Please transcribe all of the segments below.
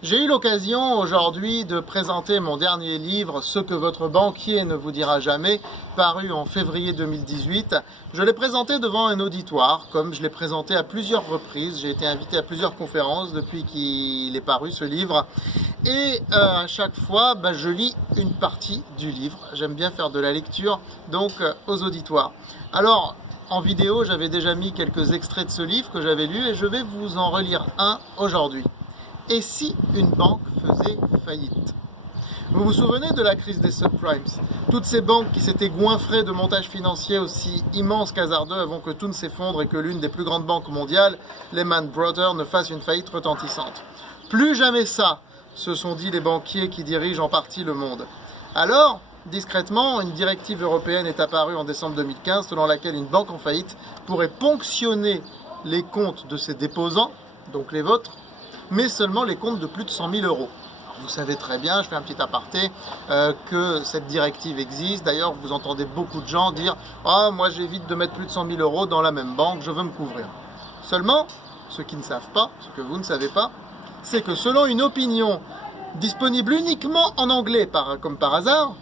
J'ai eu l'occasion aujourd'hui de présenter mon dernier livre, Ce que votre banquier ne vous dira jamais, paru en février 2018. Je l'ai présenté devant un auditoire, comme je l'ai présenté à plusieurs reprises. J'ai été invité à plusieurs conférences depuis qu'il est paru ce livre. Et à chaque fois, je lis une partie du livre. J'aime bien faire de la lecture, donc aux auditoires. Alors, en vidéo, j'avais déjà mis quelques extraits de ce livre que j'avais lu et je vais vous en relire un aujourd'hui. Et si une banque faisait faillite? Vous vous souvenez de la crise des subprimes? Toutes ces banques qui s'étaient goinfrées de montages financiers aussi immenses qu'hasardeux avant que tout ne s'effondre et que l'une des plus grandes banques mondiales, Lehman Brothers, ne fasse une faillite retentissante. Plus jamais ça, se sont dit les banquiers qui dirigent en partie le monde. Alors, discrètement, une directive européenne est apparue en décembre 2015 selon laquelle une banque en faillite pourrait ponctionner les comptes de ses déposants, donc les vôtres, mais seulement les comptes de plus de 100 000 euros. Vous savez très bien, je fais un petit aparté, que cette directive existe. D'ailleurs, vous entendez beaucoup de gens dire « Ah, moi j'évite de mettre plus de 100 000 euros dans la même banque, je veux me couvrir. » Seulement, ceux qui ne savent pas, ce que vous ne savez pas, c'est que selon une opinion disponible uniquement en anglais, comme par hasard,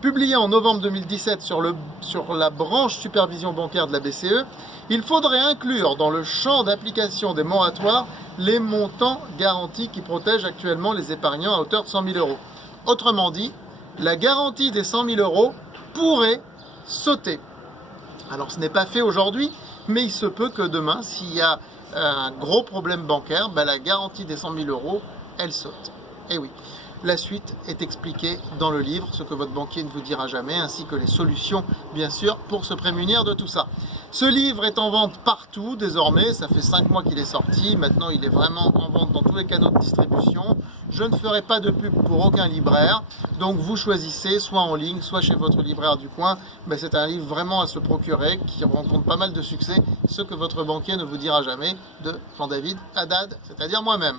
publiée en novembre 2017 sur la branche supervision bancaire de la BCE, il faudrait inclure dans le champ d'application des moratoires les montants garantis qui protègent actuellement les épargnants à hauteur de 100 000 euros. Autrement dit, la garantie des 100 000 euros pourrait sauter. Alors ce n'est pas fait aujourd'hui, mais il se peut que demain, s'il y a un gros problème bancaire, la garantie des 100 000 euros, elle saute. Et oui. La suite est expliquée dans le livre, ce que votre banquier ne vous dira jamais, ainsi que les solutions, bien sûr, pour se prémunir de tout ça. Ce livre est en vente partout désormais, ça fait 5 mois qu'il est sorti, maintenant il est vraiment en vente dans tous les canaux de distribution. Je ne ferai pas de pub pour aucun libraire, donc vous choisissez, soit en ligne, soit chez votre libraire du coin. Mais c'est un livre vraiment à se procurer, qui rencontre pas mal de succès, ce que votre banquier ne vous dira jamais, de Jean-David Haddad, c'est-à-dire moi-même.